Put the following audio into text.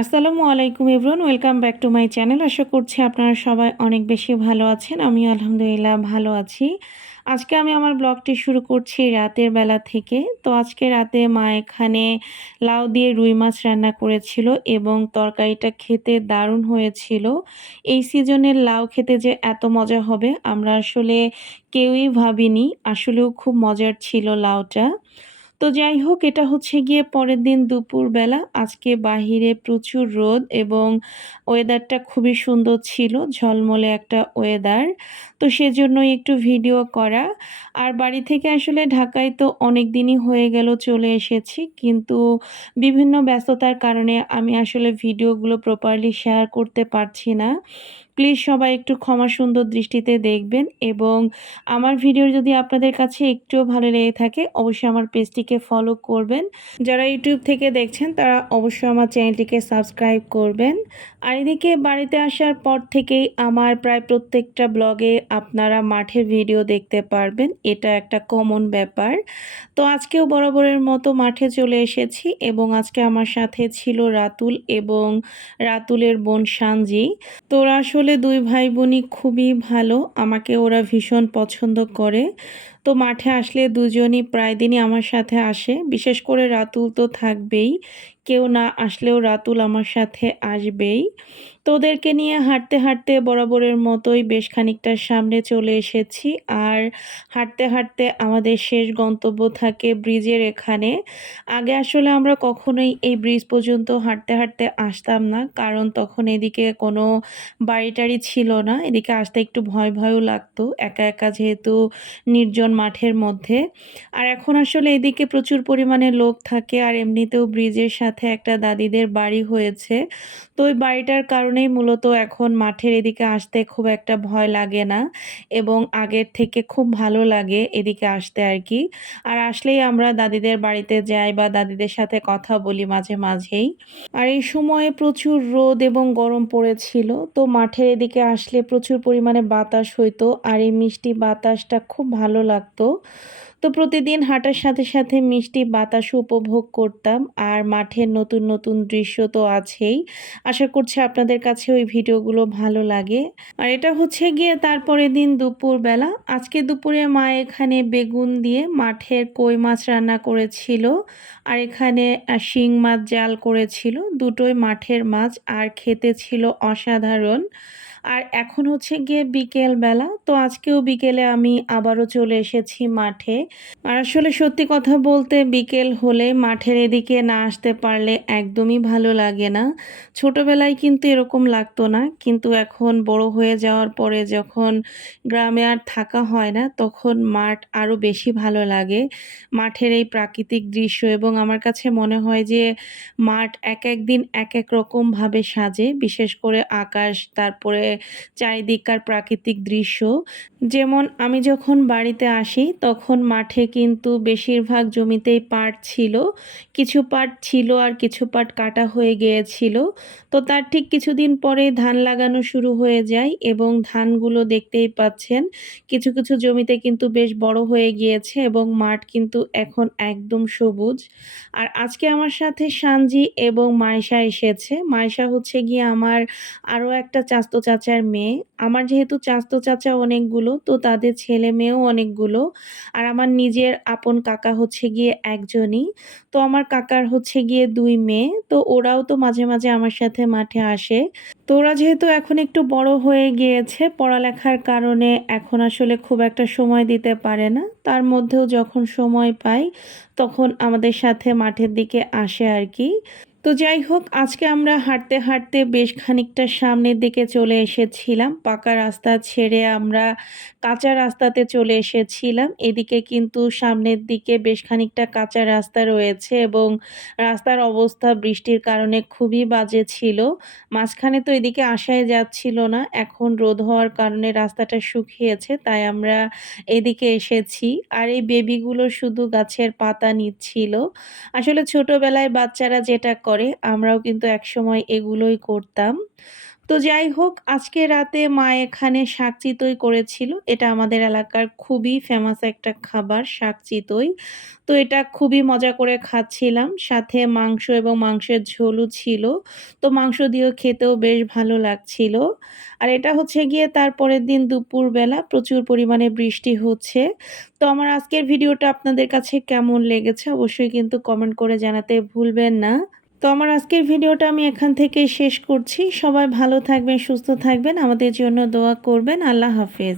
আসসালামু আলাইকুম everyone welcome back to my channel. আশা করছি আপনারা সবাই অনেক বেশি ভালো আছেন। আমি আলহামদুলিল্লাহ ভালো আছি। আজকে আমি আমার ব্লগটি শুরু করছি রাতের বেলা থেকে। তো আজকে রাতে মা এখানে লাউ দিয়ে রুই মাছ রান্না করেছিল এবং তরকারিটা খেতে দারুণ হয়েছিল। এই সিজনের লাউ খেতে যে এত মজা হবে, আমরা আসলে কেউই ভাবিনি। আসলেও খুব মজার ছিল লাউটা। তো যাই হোক, এটা হচ্ছে গিয়ে পরের দিন দুপুরবেলা। আজকে বাহিরে প্রচুর রোদ এবং ওয়েদারটা খুবই সুন্দর ছিল, ঝলমলে একটা ওয়েদার তো সেজন্যই একটু ভিডিও করা। আর বাড়ি থেকে আসলে ঢাকায় তো অনেক দিনই হয়ে গেল চলে এসেছি, কিন্তু বিভিন্ন ব্যস্ততার কারণে আমি আসলে ভিডিওগুলো প্রপারলি শেয়ার করতে পারছি না। প্লিজ সবাই একটু ক্ষমা সুন্দর দৃষ্টিতে দেখবেন এবং আমার ভিডিও যদি আপনাদের কাছে একটুও ভালো লেগে থাকে, অবশ্যই আমার পেজটিকে ফলো করবেন। যারা ইউটিউব থেকে দেখছেন, তারা অবশ্যই আমার চ্যানেলটিকে সাবস্ক্রাইব করবেন। আর এদিকে বাড়িতে আসার পর থেকেই আমার প্রায় প্রত্যেকটা ব্লগে আপনারা মাঠের ভিডিও দেখতে পারবেন। এটা একটা কমন ব্যাপার। তো আজকেও বরাবরের মতো মাঠে চলে এসেছি এবং আজকে আমার সাথে ছিল রাতুল এবং রাতুলের বোন সানজি। তোরা আসলে আসলে দুই ভাই বোনই খুবই ভালো। আমাকে ওরা ভীষণ পছন্দ করে। তো মাঠে আসলে দুজনই প্রায় দিনই আমার সাথে আসে। বিশেষ করে রাতুল তো থাকবেই। কেউ না আসলেও রাতুল আমার সাথে আসবেই। তো ওদেরকে নিয়ে হাঁটতে হাঁটতে বরাবরের মতোই বেশ খানিকটা সামনে চলে এসেছি। আর হাঁটতে হাঁটতে আমাদের শেষ গন্তব্য থাকে ব্রিজের এখানে। আগে আসলে আমরা কখনোই এই ব্রিজ পর্যন্ত হাঁটতে হাঁটতে আসতাম না। কারণ তখন এদিকে কোনো বাড়ি টাড়ি ছিল না। এদিকে আসতে একটু ভয়, ভয়ও লাগতো। একা একা যেহেতু নির্জন মাঠের মধ্যে। আর এখন আসলে এদিকে প্রচুর পরিমাণে লোক থাকে আর এমনিতেও ব্রিজের সাথে একটা দাদিদের বাড়ি হয়েছে। তো ওই বাড়িটার কারণেই মূলত এখন মাঠের এদিকে আসতে খুব একটা ভয় লাগে না এবং আগের থেকে খুব ভালো লাগে এদিকে আসতে আর কি। আর আসলেই আমরা দাদিদের বাড়িতে যাই বা দাদিদের সাথে কথা বলি মাঝে মাঝেই। আর এই সময়ে প্রচুর রোদ এবং গরম পড়েছিল, তো মাঠের এদিকে আসলে প্রচুর পরিমাণে বাতাস হইতো আর এই মিষ্টি বাতাসটা খুব ভালো লাগতো। তো প্রতিদিন হাঁটার সাথে সাথে মিষ্টি বাতাস উপভোগ করতাম আর মাঠের নতুন নতুন দৃশ্য তো আছেই। আশা করছি আপনাদের কাছে ওই ভিডিওগুলো ভালো লাগে। আর এটা হচ্ছে গিয়ে তারপরের দিন দুপুরবেলা। আজকে দুপুরে মা এখানে বেগুন দিয়ে মাঠের কই মাছ রান্না করেছিল আর এখানে শিং মাছ জাল করেছিল। দুটোই মাঠের মাছ আর খেতে ছিল অসাধারণ। আর এখন হচ্ছে গিয়ে বিকেল বেলা। তো আজকেও বিকেলে আমি আবারও চলে এসেছি মাঠে। আর আসলে সত্যি কথা বলতে বিকেল হলে মাঠের এদিকে না আসতে পারলে একদমই ভালো লাগে না। ছোটবেলায় কিন্তু এরকম লাগতো না। কিন্তু এখন বড় হয়ে যাওয়ার পরে যখন গ্রামে আর থাকা হয় না, তখন মাঠ আরও বেশি ভালো লাগে। মাঠের এই প্রাকৃতিক দৃশ্য এবং আমার কাছে মনে হয় যে মাঠ এক এক দিন এক এক রকমভাবে সাজে। বিশেষ করে আকাশ, তারপরে চারিদিককার প্রাকৃতিক দৃশ্য। যেমন আমি যখন বাড়িতে আসি, তখন মাঠে কিন্তু বেশিরভাগ জমিতেই পাট ছিল। কিছু পাট ছিল আর কিছু পাট কাটা হয়ে গিয়েছিল। তো তার ঠিক কিছুদিন পরে ধান লাগানো শুরু হয়ে যায় এবং ধানগুলো দেখতেই পাচ্ছেন, কিছু কিছু জমিতে কিন্তু বেশ বড় হয়ে গিয়েছে এবং মাঠ কিন্তু এখন একদম সবুজ। আর আজকে আমার সাথে সানজি এবং মাইশা এসেছে। মাইশা হচ্ছে গিয়ে আমার আরও একটা চাস্তো চাচার মেয়ে। আমার যেহেতু চাস্তো চাচা অনেকগুলো, তো তাদের ছেলে মেয়েও অনেকগুলো। আর আমার নিজের আপন কাকা হচ্ছে গিয়ে একজনই। তো আমার কাকার হচ্ছে গিয়ে দুই মেয়ে, তো ওরাও তো মাঝে মাঝে আমার সাথে মাঠে আসে। তো ওরা যেহেতু এখন একটু বড় হয়ে গিয়েছে, পড়ালেখার কারণে এখন আসলে খুব একটা সময় দিতে পারে না। তার মধ্যেও যখন সময় পাই, তখন আমাদের সাথে মাঠের দিকে আসে আর কি। তো যাই হোক, আজকে আমরা হাঁটতে হাঁটতে বেশ খানিকটা সামনের দিকে চলে এসেছিলাম। পাকা রাস্তা ছেড়ে আমরা কাঁচা রাস্তাতে চলে এসেছিলাম। এদিকে কিন্তু সামনের দিকে বেশ খানিকটা কাঁচা রাস্তা রয়েছে এবং রাস্তার অবস্থা বৃষ্টির কারণে খুবই বাজে ছিল। মাঝখানে তো এদিকে আসাই যাচ্ছিল না, এখন রোদ হওয়ার কারণে রাস্তাটা শুকিয়েছে, তাই আমরা এদিকে এসেছি। আর এই বেবিগুলো শুধু গাছের পাতা নিচ্ছিল। আসলে ছোটবেলায় বাচ্চারা যেটা করে আমরাও কিন্তু একসময় এগুলোই করতাম তো যাই হোক, আজকে রাতে মা এখানে শাক চিতই করেছিল। এটা আমাদের এলাকার খুবই ফেমাস একটা খাবার, শাক চিতই। তো এটা খুবই মজা করে খাচ্ছিলাম। সাথে মাংস এবং মাংসের ঝোলও ছিল। তো মাংস দিয়েও খেতেও বেশ ভালো লাগছিল। আর এটা হচ্ছে গিয়ে তার পরের দিন দুপুরবেলা প্রচুর পরিমাণে বৃষ্টি হচ্ছে। তো আমার আজকের ভিডিওটা আপনাদের কাছে কেমন লেগেছে অবশ্যই কিন্তু কমেন্ট করে জানাতে ভুলবেন না। তো আমার আজকের ভিডিওটা আমি এখান থেকে শেষ করছি। সবাই ভালো থাকবেন, সুস্থ থাকবেন। আমাদের জন্য দোয়া করবেন। আল্লাহ হাফেজ।